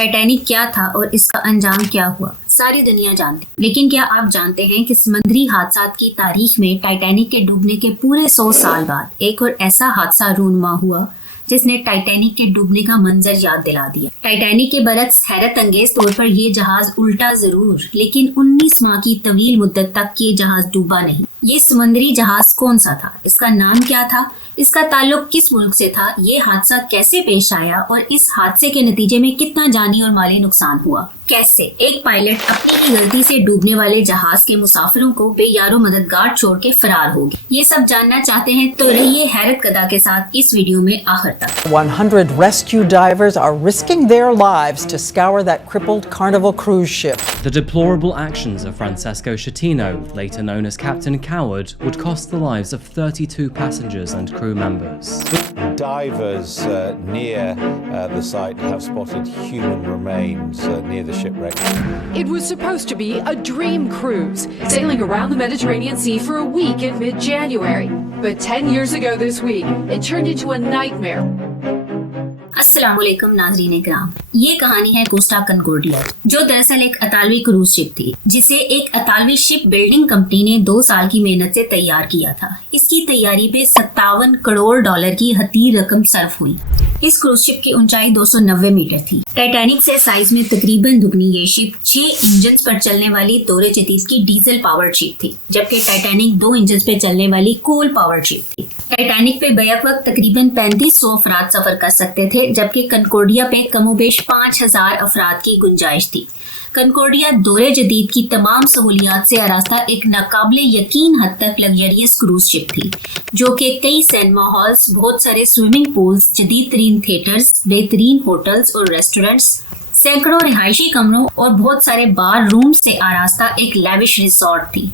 Titanic کیا تھا اور اس کا انجام کیا ہوا ساری دنیا جانتی، لیکن کیا آپ جانتے ہیں کہ سمندری حادثات کی تاریخ میں ٹائٹینک کے ڈوبنے کے پورے 100 سال بعد ایک اور ایسا حادثہ رونما ہوا جس نے ٹائٹینک کے ڈوبنے کا منظر یاد دلا دیا۔ ٹائٹینک کے برعکس حیرت انگیز طور پر یہ جہاز الٹا ضرور، لیکن 19 ماہ کی طویل مدت تک یہ جہاز ڈوبا نہیں۔ یہ سمندری جہاز کون سا تھا؟ اس کا نام کیا تھا؟ اس کا تعلق کس ملک سے تھا؟ یہ حادثہ کیسے پیش آیا اور اس حادثے کے نتیجے میں کتنا جانی اور مالی نقصان ہوا؟ کیسے ایک پائلٹ اپنی ہی غلطی سے ڈوبنے والے جہاز کے مسافروں کو بے یار و مددگار چھوڑ کے فرار ہو گئے؟ یہ سب جاننا چاہتے ہیں تو رہیے حیرت کدا کے ساتھ اس ویڈیو میں آخر تک۔ 100 rescue divers are risking their lives to scour that crippled Carnival cruise ship. The deplorable actions of Francesco Schettino, later known as Captain Coward, would cost the lives of 32 passengers and crew members. Divers near the site have spotted human remains near the shipwreck. It was supposed to be a dream cruise, sailing around the Mediterranean Sea for a week in mid-January. But 10 years ago this week, it turned into a nightmare. السلام علیکم ناظرین اکرام، یہ کہانی ہے کوسٹا کنکورڈیا، جو دراصل ایک اطالوی کروز شپ تھی جسے ایک اطالوی شپ بلڈنگ کمپنی نے 2 سال کی محنت سے تیار کیا تھا۔ اس کی تیاری پہ 57 کروڑ ڈالر کی حتیر رقم صرف ہوئی۔ اس کروز شپ کی اونچائی 290 میٹر تھی۔ ٹائٹینک سے سائز میں تقریباً دگنی یہ شپ 6 انجنز پر چلنے والی دور جدید کی ڈیزل پاورڈ شپ تھی، جبکہ ٹائٹینک 2 انجنز پہ چلنے والی کول پاورڈ شپ تھی۔ ٹائٹینک پہ بیک وقت تقریباً 3500 افراد سفر کر سکتے تھے، جبکہ کنکورڈیا پہ کم و بیش 5000 افراد کی گنجائش تھی۔ کنکورڈیا دور جدید کی تمام سہولیات سے آراستہ ایک ناقابل یقین حد تک لگژریس کروز شپ تھی، جو کہ کئی سینما ہالز، بہت سارے سوئمنگ پولز، جدید ترین تھیٹرز، بہترین ہوٹلز اور ریسٹورنٹس، سینکڑوں رہائشی کمروں اور بہت سارے بار روم سے آراستہ ایک لیوش ریزورٹ تھی۔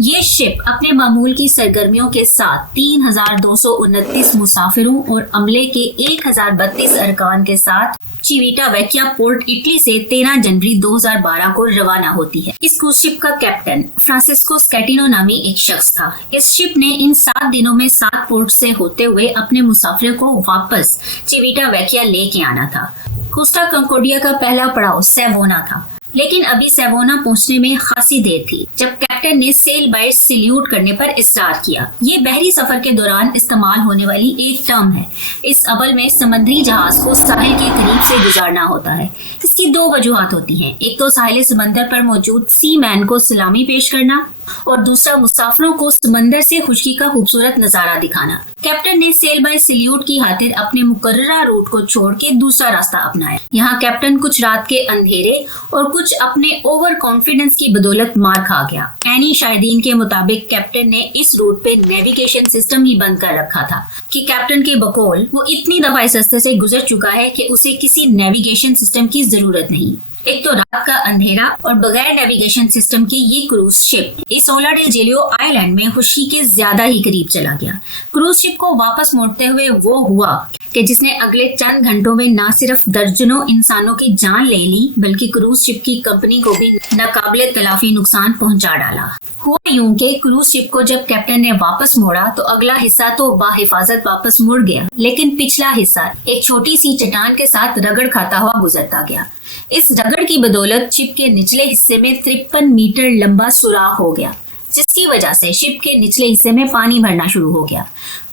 یہ شپ اپنے معمول کی سرگرمیوں کے ساتھ 3229 مسافروں اور عملے کے 1032 ارکان کے ساتھ چیویٹا ویکیا پورٹ اٹلی سے 13 جنوری 2012 کو روانہ ہوتی ہے۔ اس کروز شپ کا کیپٹن فرانسسکو سکیٹینو نامی ایک شخص تھا۔ اس شپ نے ان 7 دنوں میں 7 پورٹ سے ہوتے ہوئے اپنے مسافروں کو واپس چیویٹا ویکیا لے کے آنا تھا۔ کوسٹا کنکورڈیا کا پہلا پڑاؤ سیوونا تھا، لیکن ابھی سیوونا پہنچنے میں خاصی دیر تھی جب کیپٹن نے سیل بائی سلیوٹ کرنے پر اصرار کیا۔ یہ بحری سفر کے دوران استعمال ہونے والی ایک ٹرم ہے۔ اس عمل میں سمندری جہاز کو ساحل کے قریب سے گزارنا ہوتا ہے۔ اس کی 2 وجوہات ہوتی ہیں، ایک تو ساحل سمندر پر موجود سی مین کو سلامی پیش کرنا اور دوسرا مسافروں کو سمندر سے خشکی کا خوبصورت نظارہ دکھانا۔ کیپٹن نے سیل بائی سلیوٹ کی خاطر اپنے مقررہ روٹ کو چھوڑ کے دوسرا راستہ اپنایا۔ یہاں کیپٹن کچھ رات کے اندھیرے اور کچھ اپنے اوور کانفیڈنس کی بدولت مار کھا گیا۔ اینی شاہدین کے مطابق کیپٹن نے اس روٹ پہ نیویگیشن سسٹم ہی بند کر رکھا تھا کہ کیپٹن کے بقول وہ اتنی دفعہ اس راستے سے گزر چکا ہے کہ اسے کسی نیویگیشن سسٹم کی ضرورت نہیں۔ ایک تو رات کا اندھیرا اور بغیر نیویگیشن سسٹم کی یہ کروز شپ ایسولا ڈیل جیلیو آئی لینڈ میں خشکی کے زیادہ ہی قریب چلا گیا۔ کروز شپ کو واپس موڑتے ہوئے وہ ہوا کہ جس نے اگلے چند گھنٹوں میں نہ صرف درجنوں انسانوں کی جان لے لی بلکہ کروز شپ کی کمپنی کو بھی ناقابل تلافی نقصان پہنچا ڈالا۔ ہوا یوں کہ کروز شپ کو جب کیپٹن نے واپس موڑا تو اگلا حصہ تو باحفاظت واپس مڑ گیا، لیکن پچھلا حصہ ایک چھوٹی سی چٹان کے ساتھ رگڑ کھاتا ہوا گزرتا گیا۔ اس رگڑ کی بدولت شپ کے نچلے حصے میں 53 میٹر لمبا سوراخ ہو گیا، جس کی وجہ سے شپ کے نچلے حصے میں پانی بھرنا شروع ہو گیا۔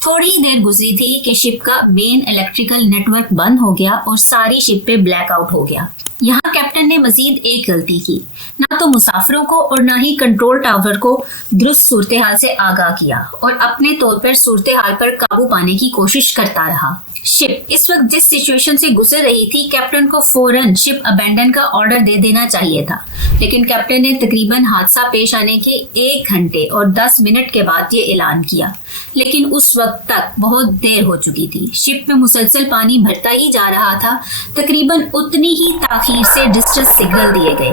تھوڑی دیر گزری تھی کہ شپ کا مین الیکٹریکل نیٹ ورک بند ہو گیا اور ساری شپ پہ بلیک آؤٹ ہو گیا۔ یہاں کیپٹن نے مزید ایک غلطی کی، نہ تو مسافروں کو اور نہ ہی کنٹرول ٹاور کو درست صورتحال سے آگاہ کیا اور اپنے طور پر صورتحال پر قابو پانے کی کوشش کرتا رہا۔ شپ اس وقت جس سچویشن سے گزر رہی تھی، کیپٹن کو فوراً شپ ابینڈن کا آرڈر دے دینا چاہیے تھا، لیکن کیپٹن نے تقریباً حادثہ پیش آنے کے 1 گھنٹے اور 10 منٹ کے بعد یہ اعلان کیا، لیکن اس وقت تک بہت دیر ہو چکی تھی۔ شپ میں مسلسل پانی بھرتا ہی جا رہا تھا۔ تقریباً اتنی ہی تاخیر سے ڈسٹریس سگنل دیے گئے۔